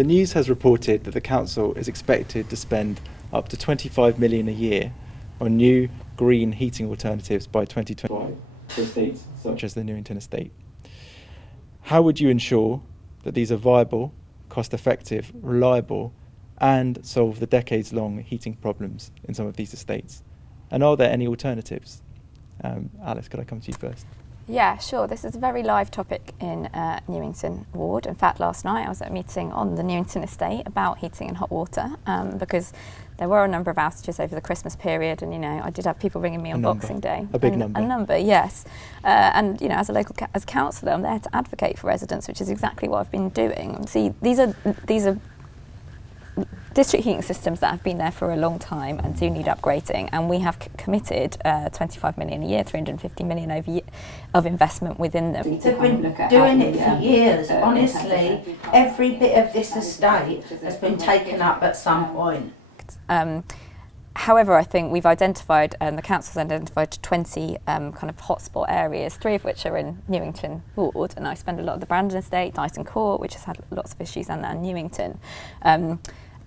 The news has reported that the council is expected to spend up to 25 million a year on new green heating alternatives by 2025 for estates such as the Newington estate. How would you ensure that these are viable, cost-effective, reliable, and solve the decades-long heating problems in some of these estates? And are there any alternatives? Alice, could I come to you first? Yeah, sure. This is a very live topic in Newington ward. In fact, last night I was at a meeting on the Newington estate about heating and hot water because there were a number of outages over the Christmas period, and I did have people ringing me on Boxing Day. A big number. A number, yes. And as a local as councillor, I'm there to advocate for residents, which is exactly what I've been doing. See, these are district heating systems that have been there for a long time and do need upgrading, and we have committed 25 million a year, 350 million of investment within them. They've been doing it for years. Honestly, every bit of this estate has been taken up at some point. However, I think we've identified, and the council's identified 20 kind of hotspot areas, 3 of which are in Newington ward, and I spend a lot of the Brandon estate, Dyson Court, which has had lots of issues, and Newington.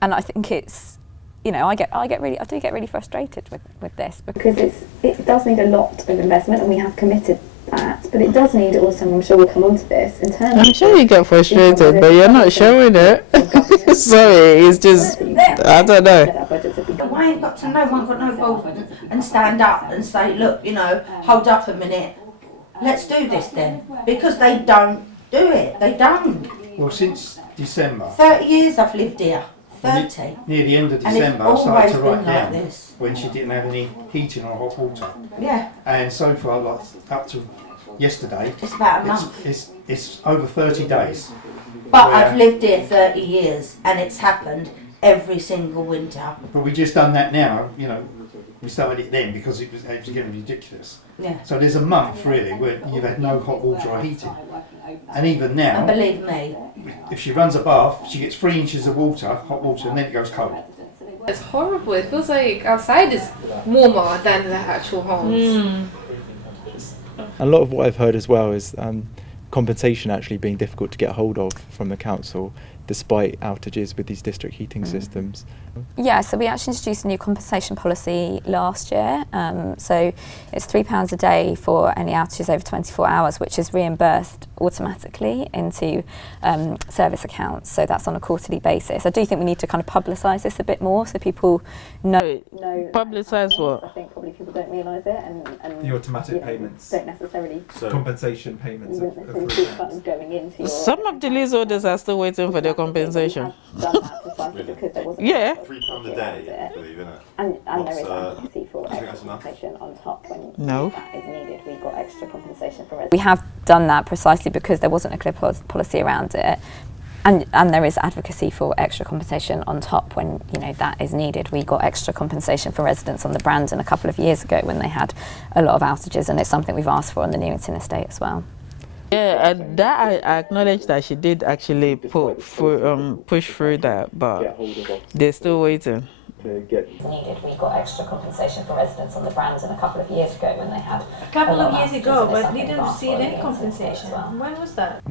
And I think it's, I do get really frustrated with this because it does need a lot of investment, and we have committed that, but it does need also, and I'm sure we'll come on to this, in terms I'm sure you get frustrated, but you're not showing it. Sorry, it's just, I don't know. Why ain't got to no one got no balls and stand up and say, look, hold up a minute, let's do this then, because they don't do it. They don't. Well, since December. 30 years I've lived here. 30. Near the end of December, I started to write down when she didn't have any heating or hot water. Yeah. And so far, like up to yesterday, it's about a month. It's over 30 days. But I've lived here 30 years, and it's happened every single winter. But we just done that now. We started it then because it was getting ridiculous. Yeah. So there's a month really where you've had no hot water or heating. And even now, and believe me, if she runs a bath, she gets 3 inches of water, hot water, and then it goes cold. It's horrible. It feels like outside is warmer than the actual homes. A lot of what I've heard as well is compensation actually being difficult to get hold of from the council, despite outages with these district heating systems. Yeah, so we actually introduced a new compensation policy last year. So it's £3 a day for any outages over 24 hours, which is reimbursed automatically into service accounts. So that's on a quarterly basis. I do think we need to kind of publicise this a bit more so people know. Publicise what? I think probably people don't realise it, and The automatic payments. Don't necessarily. So compensation payments. Going into your Some of the leaseholders are still waiting for their compensation. Yeah. £3 a day, believe it. And there is advocacy for extra compensation on top when that is needed. We got extra compensation for residents. We have done that precisely because there wasn't a clear policy around it. And there is advocacy for extra compensation on top when that is needed. We got extra compensation for residents on the Brandon a couple of years ago when they had a lot of outages, and it's something we've asked for on the Newington estate as well. Yeah, and that I acknowledge that she did actually push through that, but they're still waiting. Needed. We got extra compensation for residents on the Brandon a couple of years ago when they had a couple of years ago, but didn't receive any compensation. When was that?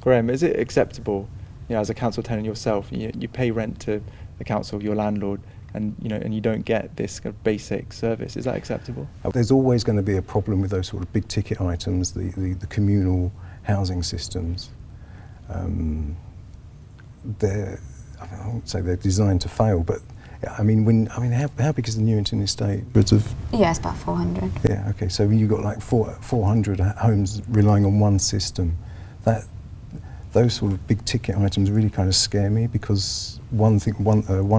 Graham, is it acceptable, as a council tenant yourself, you pay rent to the council, your landlord, and you don't get this kind of basic service? Is that acceptable? There's always going to be a problem with those sort of big ticket items, the communal housing systems. I won't say they're designed to fail, but how big is the Newington estate? Yeah, it's about 400. Yeah, okay. So you've got like 400 homes relying on one system. Those sort of big ticket items really kind of scare me because one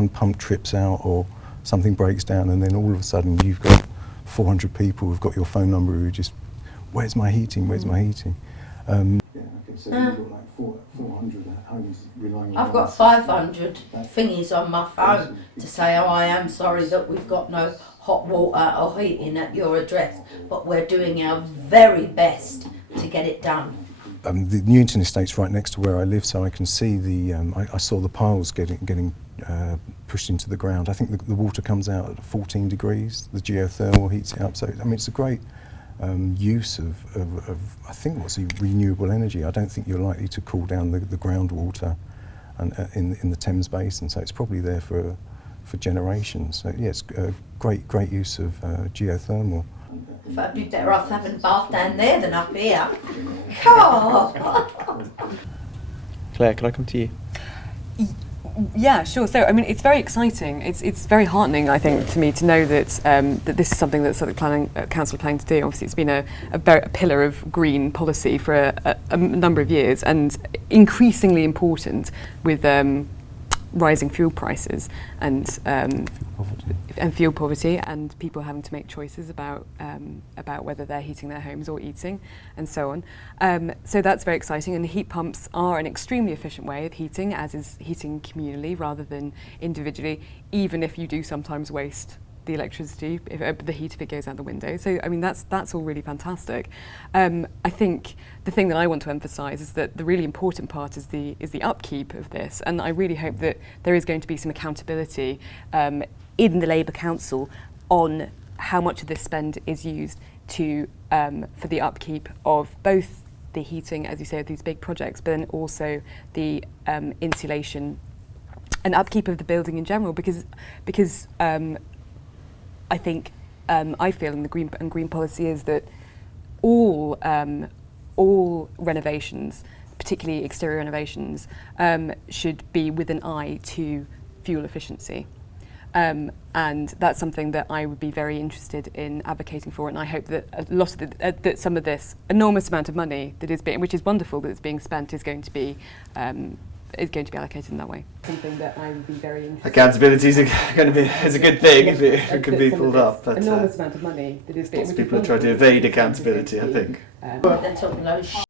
pump trips out or something breaks down, and then all of a sudden you've got 400 people who've got your phone number who just, where's my heating? Where's my heating? Yeah, okay. So you've got like 400 homes relying on. I've got 500 thingies on my phone to say, oh, I am sorry that we've got no hot water or heating at your address, but we're doing our very best to get it done. The Newington estate's right next to where I live, so I can see I saw the piles getting pushed into the ground. I think the water comes out at 14 degrees. The geothermal heats it up. So it's a great use of I think what's renewable energy. I don't think you're likely to cool down the groundwater and in the Thames Basin. So it's probably there for generations. So yeah, it's a great use of geothermal. If I'd be better off having a bath down there than up here. God. Claire, can I come to you? Yeah, sure. So, I mean, it's very exciting. It's very heartening, I think, to me to know that that this is something that Southwark Council are planning to do. Obviously, it's been a pillar of green policy for a number of years, and increasingly important with rising fuel prices and fuel poverty, and people having to make choices about whether they're heating their homes or eating, and so on. So that's very exciting, and heat pumps are an extremely efficient way of heating, as is heating communally rather than individually, even if you do sometimes waste the electricity, the heat if it goes out the window. So I mean that's all really fantastic. I think the thing that I want to emphasise is that the really important part is the upkeep of this, and I really hope that there is going to be some accountability in the Labour Council on how much of this spend is used to for the upkeep of both the heating, as you say, of these big projects, but then also the insulation and upkeep of the building in general, because I think I feel in the green policy is that all renovations, particularly exterior renovations, should be with an eye to fuel efficiency. And that's something that I would be very interested in advocating for, and I hope that a lot of that some of this enormous amount of money that is being, which is wonderful that it's being spent, is going to be allocated in that way. Something that I would be very interested. Accountability is a good thing if it can be pulled up. But enormous amount of money that is being. People are trying to evade accountability, I think. They're talking loads of